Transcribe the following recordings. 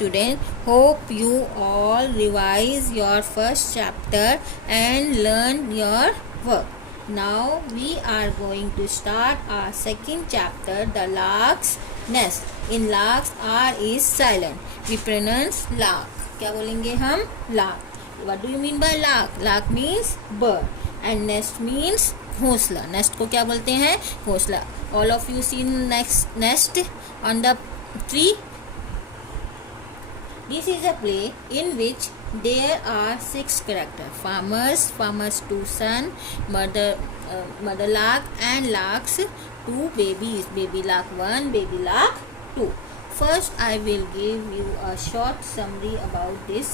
Students, hope you all revise your first chapter and learn your work. Now we are going to start our second chapter, the lark's nest. In larks, R is silent. We pronounce lark. क्या बोलेंगे हम? Lark. What do you mean by lark? Lark means bird and nest means घोंसला. Nest को क्या बोलते हैं? घोंसला. All of you seen nest on the tree? This is a play in which there are 6 characters: farmers 2 sons, mother lark and larks 2 babies, baby lark 1, baby lark 2. First I will give you a short summary about this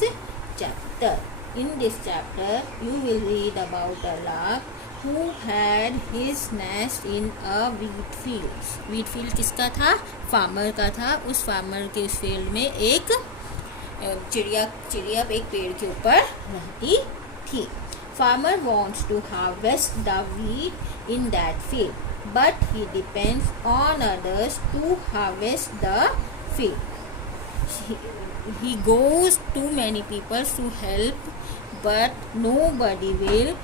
chapter. In this chapter you will read about a lark who had his nest in a wheat field. Wheat field किसका था? Farmer का था. उस farmer के उस field में एक चिड़िया एक पेड़ के ऊपर रहती थी. Farmer wants to harvest the wheat in that field, but he depends on others to harvest the field. He goes to many people to help, but nobody will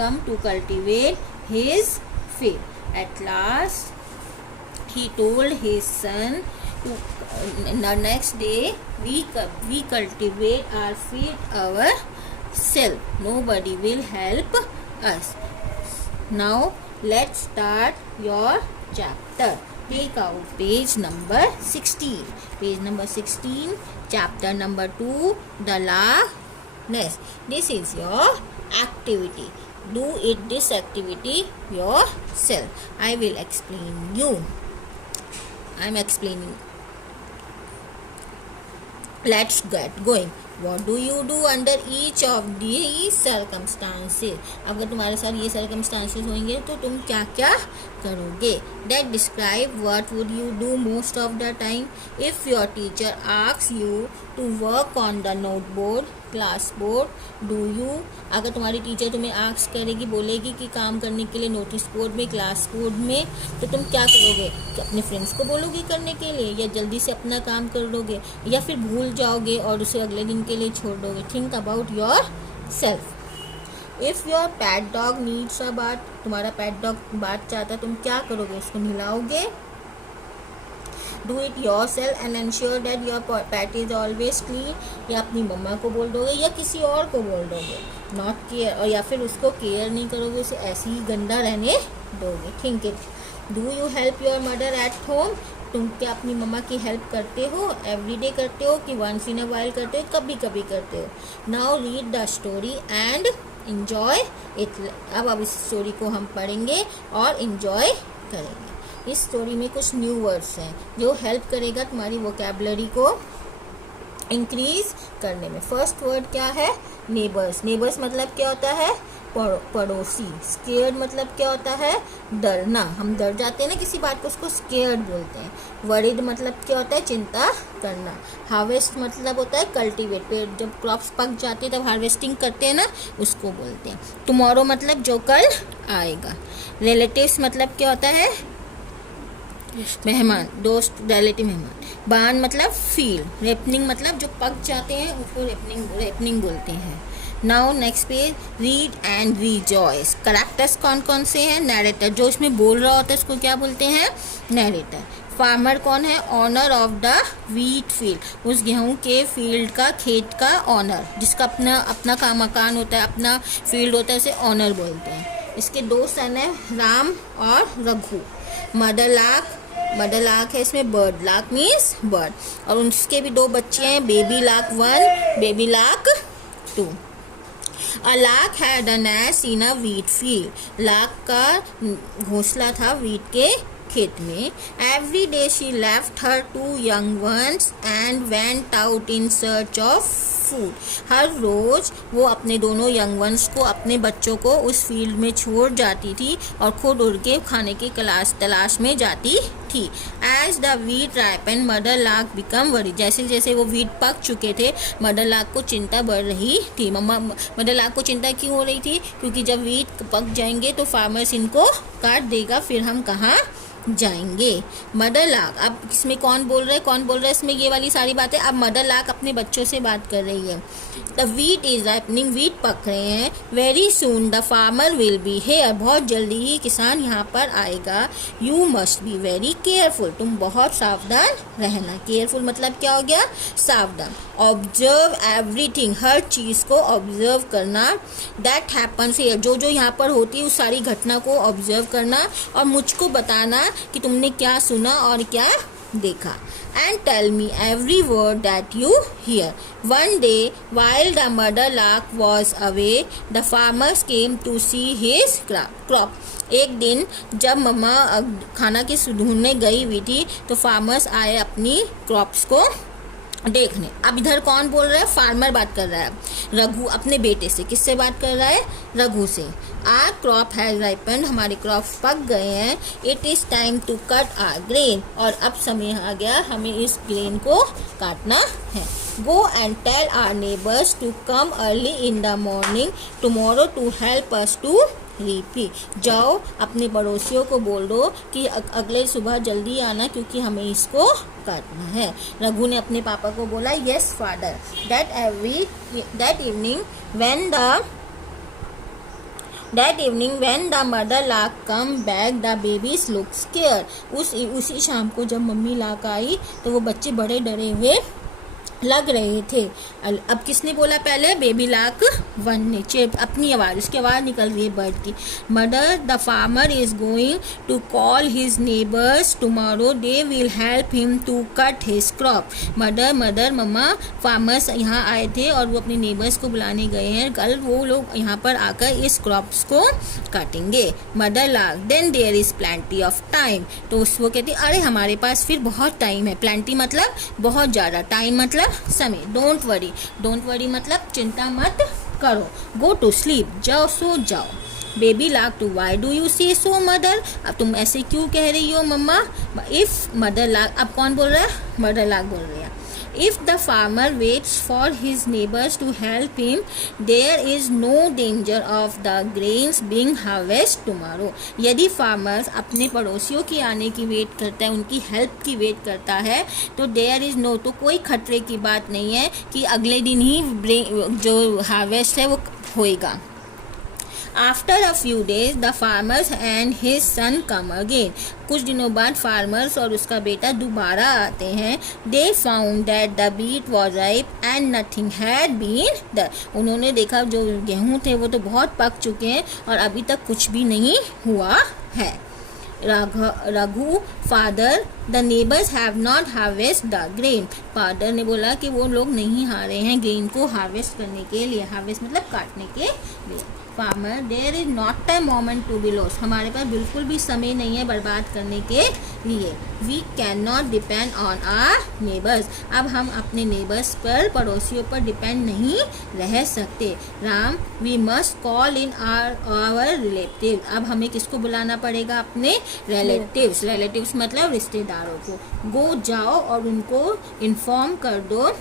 come to cultivate his field. At last, he told his son, the next day we cultivate our field ourselves. Nobody will help us. Now let's start your chapter. Take out page number 16. Page number 16, chapter number 2, the lark nest. This is your activity. Do this activity yourself. I will explain you. I am explaining. Let's get going. What do you do under each of these circumstances? अगर तुम्हारे साथ ये circumstances होंगे तो तुम क्या क्या करोगे? That describe what would you do most of the time. If your teacher asks you to work on the noteboard, class board, do you. अगर तुम्हारी टीचर तुम्हें आस्क करेगी, बोलेगी कि काम करने के लिए नोटिस बोर्ड में, क्लास बोर्ड में, तो तुम क्या करोगे? अपने फ्रेंड्स को बोलोगे करने के लिए, या जल्दी से अपना काम कर लोगे, या फिर भूल जाओगे और उसे अगले दिन के लिए छोड़ दोगे? Think about yourself. If your pet dog needs a bath, तुम्हारा पेट डॉग बाथ चाहता, तुम क्या करोगे? उसको नहलाओगे. Do it yourself and ensure that your pet is always clean. या अपनी मम्मा को बोल दोगे या किसी और को बोल दोगे. नॉट केयर, और या फिर उसको केयर नहीं करोगे, उसे ऐसे ही गंदा रहने दोगे. Think it. Do you help your mother at home. तुम क्या अपनी मम्मा की हेल्प करते हो? एवरीडे करते हो कि वंस इन अ वाइल करते हो? कभी कभी करते हो. Now read the story and enjoy it. अब इस स्टोरी को हम पढ़ेंगे और इंजॉय करेंगे. इस स्टोरी में कुछ न्यू वर्ड्स हैं जो हेल्प करेगा तुम्हारी वोकैबुलरी को इंक्रीज करने में. फर्स्ट वर्ड क्या है? नेबर्स. नेबर्स मतलब क्या होता है? पड़ोसी. स्केयर्ड मतलब क्या होता है? डरना. हम डर जाते हैं ना किसी बात को, उसको स्केयर्ड बोलते हैं. वरीड मतलब क्या होता है? चिंता करना. हार्वेस्ट मतलब होता है कल्टीवेट. पेड़ जब क्रॉप्स पक जाते हैं तब हार्वेस्टिंग करते हैं ना, उसको बोलते हैं. टुमारो मतलब जो कल आएगा. रिलेटिव्स मतलब क्या होता है? मेहमान, दोस्त, रिलेटिव, मेहमान. बान मतलब फील्ड. रेपनिंग मतलब जो पक जाते हैं उसको रेपनिंग बोलते हैं. Now next page, read and rejoice. Characters कौन कौन से हैं? नैरेटर, जो इसमें बोल रहा होता है उसको क्या बोलते हैं? नैरेटर. फार्मर कौन है? Owner of the wheat field. उस गेहूं के फील्ड का, खेत का ऑनर, जिसका अपना का मकान होता है, अपना फील्ड होता है, उसे ऑनर बोलते हैं. इसके 2 सन हैं, राम और रघु. मदर लाक है, इसमें बर्ड. लाक मीन्स बर्ड. और उसके भी 2 बच्चे हैं, baby lark 1, baby lark 2. A lark had a nest in a wheat field. Lark का घोंसला था व्हीट के खेत में. Every day she left her 2 young ones and went out in search of food. हर रोज वो अपने दोनों यंग वंस को, अपने बच्चों को उस फील्ड में छोड़ जाती थी और खुद उड़ के खाने की तलाश में जाती थी. As the wheat ripen mother lark become worry. जैसे जैसे वो व्हीट पक चुके थे, मदर लाक को चिंता बढ़ रही थी. मदर लाक को चिंता क्यों हो रही थी? क्योंकि जब व्हीट पक जाएंगे तो फार्मर्स इनको काट देगा, फिर हम कहाँ जाएंगे। मदर लार्क, अब इसमें कौन बोल रहा है इसमें ये वाली सारी बातें। अब मदर लार्क अपने बच्चों से बात कर रही है। The wheat is ripening, wheat पक रहे हैं। Very soon the farmer will be here, बहुत जल्दी ही किसान यहाँ पर आएगा। You must be very careful, तुम बहुत सावधान रहना। केयरफुल मतलब क्या हो गया, सावधान। ऑब्जर्व एवरीथिंग, हर चीज़ को ऑब्जर्व करना। दैट हैपन्स हियर, जो जो यहाँ पर होती है उस सारी घटना को ऑब्जर्व करना और मुझको बताना कि तुमने क्या सुना और क्या देखा। And tell me every word that you hear. One day while the mother lark was away the farmers came to see his crop. एक दिन जब मम्मा खाना की ढूंढने गई हुई थी तो फार्मर्स आए अपनी क्रॉप्स को देखने। अब इधर कौन बोल रहा है, फार्मर बात कर रहा है। रघु अपने बेटे से, किससे बात कर रहा है, रघु से। आर क्रॉप हैज राइपन्ड, हमारे क्रॉप पक गए हैं। It is time to cut our grain, और अब समय आ गया हमें इस ग्रेन को काटना है। Go and tell our neighbours to come early in the morning tomorrow to help us to reap. जाओ अपने पड़ोसियों को बोल दो कि अगले सुबह जल्दी आना क्योंकि हमें इसको काटना है। रघु ने अपने पापा को बोला, yes father. That evening when the mother lark come back the babies look scared. उसी शाम को जब मम्मी लार्क आई तो वो बच्चे बड़े डरे हुए लग रहे थे। अब किसने बोला पहले, बेबी लार्क वन ने, अपनी आवाज़, उसकी आवाज़ निकल रही है बर्ड की। Mother the farmer is going to call his neighbours tomorrow, they will help him to cut his crop. Mother mama, farmers यहाँ आए थे और वो अपने नेबर्स को बुलाने गए हैं, कल वो लोग यहाँ पर आकर इस क्रॉप्स को काटेंगे। Mother lark, then there is plenty of time, तो वो कहती अरे हमारे पास फिर बहुत टाइम है। प्लेंटी मतलब बहुत ज़्यादा, टाइम मतलब समय। डोंट वरी मतलब चिंता मत करो। गो टू स्लीप, जाओ सो जाओ। Baby lark too, why do you say so mother, अब तुम ऐसे क्यों कह रही हो मम्मा। इफ मदर लार्क, अब कौन बोल रहा है, मदर लार्क बोल रही है। If the farmer waits for his neighbors to help him, there is no danger of the grains being harvested tomorrow. यदि farmers अपने पड़ोसियों की आने की वेट करता है, उनकी हेल्प की वेट करता है, तो there is no, तो कोई खतरे की बात नहीं है कि अगले दिन ही जो हार्वेस्ट है वो होएगा। After a few days the farmers and his son come again, कुछ दिनों बाद फार्मर्स और उसका बेटा दोबारा आते हैं। They found that the wheat was ripe and nothing had been done, उन्होंने देखा जो गेहूँ थे वो तो बहुत पक चुके हैं और अभी तक कुछ भी नहीं हुआ है। Raghu, father the neighbours have not harvest the grain, father ने बोला कि वो लोग नहीं आ रहे हैं ग्रेन को हार्वेस्ट करने के लिए, हार्वेस्ट मतलब काटने के लिए। Farmer, there is not a moment to be lost, हमारे पास बिल्कुल भी समय नहीं है बर्बाद करने के लिए। We can not depend on our neighbours, अब हम अपने नेबर्स पर, पड़ोसियों पर डिपेंड नहीं रह सकते। Ram, we must call in our relative, अब हमें किसको बुलाना पड़ेगा, अपने रिलेटिव्स मतलब रिश्तेदारों को। गो, जाओ और उनको इन्फॉर्म कर दो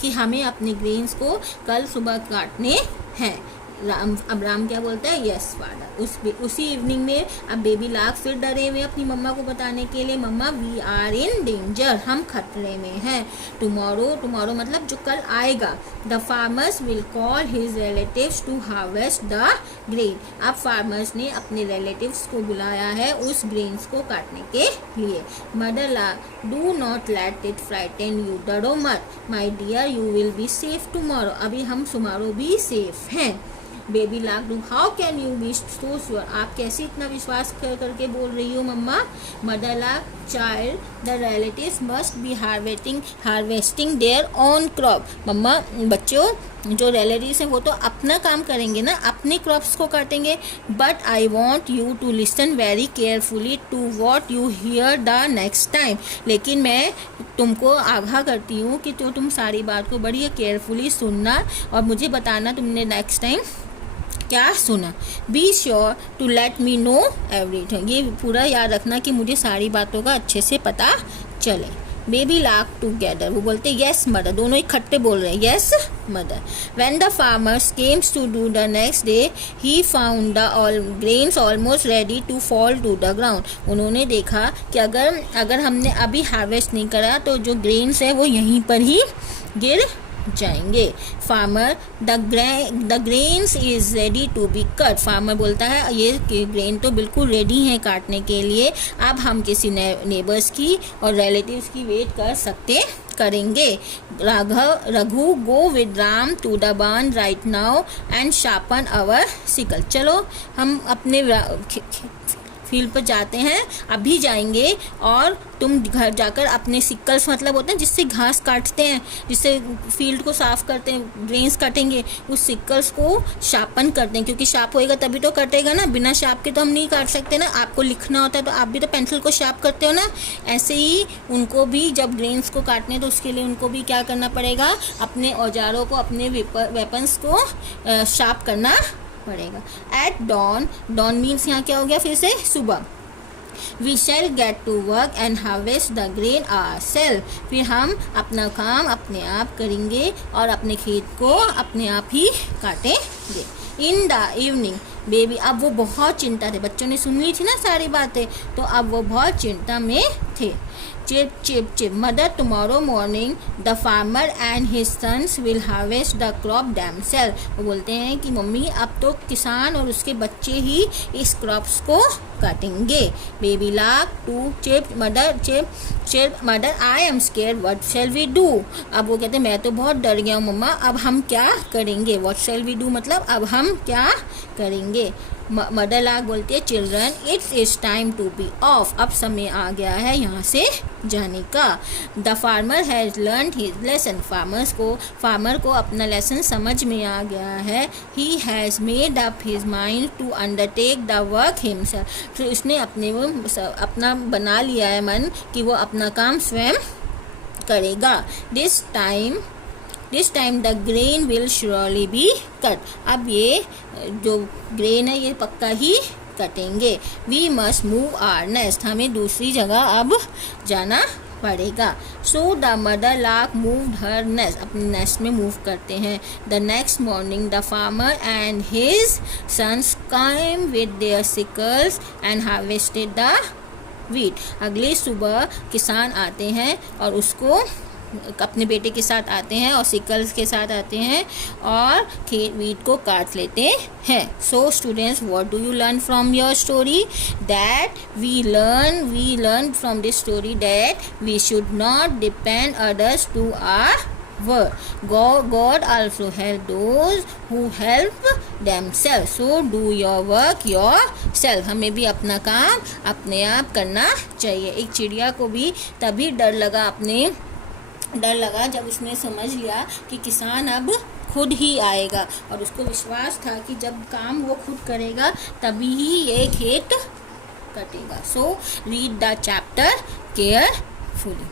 कि हमें अपने ग्रेन्स को कल सुबह काटने हैं। अब राम क्या बोलता है, यस फादर। उसी इवनिंग में अब बेबी लार्क फिर डरे हुए अपनी मम्मा को बताने के लिए, mama we are in danger, हम खतरे में हैं। टुमारो मतलब जो कल आएगा। The farmers will call his relatives to harvest the grain, अब फार्मर्स ने अपने रिलेटिव्स को बुलाया है उस ग्रेन्स को काटने के लिए। Mother lark, do not let it frighten you, डरो मत my dear, you will be safe tomorrow, अभी हम टुमारो भी सेफ हैं। Baby lark, do how can you be so sure, आप कैसे इतना विश्वास करके बोल रही हो mamma. Mother lark, child the relatives must be harvesting there on crop, mamma बच्चों जो रिलेटिव्स हैं वो तो अपना काम करेंगे ना, अपने क्रॉप्स को काटेंगे। But I want you to listen very carefully to what you hear the next time, लेकिन मैं तुमको आगाह करती हूँ कि तो तुम सारी बात को बड़ी केयरफुली सुनना और मुझे बताना तुमने नेक्स्ट टाइम क्या सुना। Be sure to let me know everything, ये पूरा याद रखना कि मुझे सारी बातों का अच्छे से पता चले। बेबी लार्क टुगेदर, वो बोलते यस मदर, दोनों इकट्ठे बोल रहे हैं yes mother. When the farmers came to do the next day he found the all grains almost ready to fall to the ground. उन्होंने देखा कि अगर हमने अभी हार्वेस्ट नहीं करा तो जो ग्रेन्स है वो यहीं पर ही गिर जाएंगे। Farmer the grains is ready to be cut, farmer बोलता है ये ग्रेन तो बिल्कुल रेडी है काटने के लिए, अब हम किसी नेबर्स की और रिलेटिव्स की वेट करेंगे। Raghu go with Ram to the barn right now and sharpen our sickle, चलो हम अपने फील्ड पर जाते हैं, अभी जाएंगे और तुम घर जाकर अपने सिक्कल्स, मतलब होते हैं जिससे घास काटते हैं, जिससे फील्ड को साफ करते हैं, ग्रेन्स काटेंगे, उस सिक्कल्स को शार्पन करते हैं, क्योंकि शार्प होएगा तभी तो कटेगा ना, बिना शार्प के तो हम नहीं काट सकते ना। आपको लिखना होता है तो आप भी तो पेंसिल को शार्प करते हो ना, ऐसे ही उनको भी जब ग्रेन्स को काटने हैं तो उसके लिए उनको भी क्या करना पड़ेगा, अपने औजारों को, अपने वेपन्स को शार्प करना पड़ेगा। एट डॉन, डॉन मीन्स यहाँ क्या हो गया फिर से सुबह। We shall get to work and harvest the grain ourself, फिर हम अपना काम अपने आप करेंगे और अपने खेत को अपने आप ही काटेंगे। इन द इवनिंग बेबी, अब वो बहुत चिंता थे, बच्चों ने सुन ली थी ना सारी बातें, तो अब वो बहुत चिंता में थे। Chip chip chip mother, tomorrow morning the farmer and his sons will harvest the crop themselves, वो बोलते हैं कि मम्मी अब तो किसान और उसके बच्चे ही इस क्रॉप्स को काटेंगे। Baby lark too chip mother I am scared what shall we do, अब वो कहते हैं मैं तो बहुत डर गया हूँ मम्मा, अब हम क्या करेंगे। व्हाट शैल वी डू मतलब अब हम क्या करेंगे। मदर लार्क बोलती है children it's is time to be off, अब समय आ गया है यहाँ से जाने का। The farmer has learn his lesson, farmer को अपना लेसन समझ में आ गया है। He has made up his mind to undertake the work himself, फिर उसने अपना बना लिया है मन कि वो अपना काम स्वयं करेगा। This time the grain will surely be cut, अब ये जो ग्रेन है ये पक्का ही कटेंगे। We must move our nest, हमें दूसरी जगह अब जाना पड़ेगा। So the mother lark moved her nest, अपने नेस्ट में मूव करते हैं। The next morning the farmer and his sons came with their sickles and harvested the wheat, अगली सुबह किसान आते हैं और उसको अपने बेटे के साथ आते हैं और सिकल्स के साथ आते हैं और वीट को काट लेते हैं। So students, what do you learn from your story? That we learn from this story that we should not depend others to our work. God also help those who help themselves. So do your work yourself. हमें भी अपना काम अपने आप करना चाहिए। एक चिड़िया को भी तभी डर लगा जब उसने समझ लिया कि किसान अब खुद ही आएगा, और उसको विश्वास था कि जब काम वो खुद करेगा तभी ही ये खेत कटेगा। So read the chapter carefully.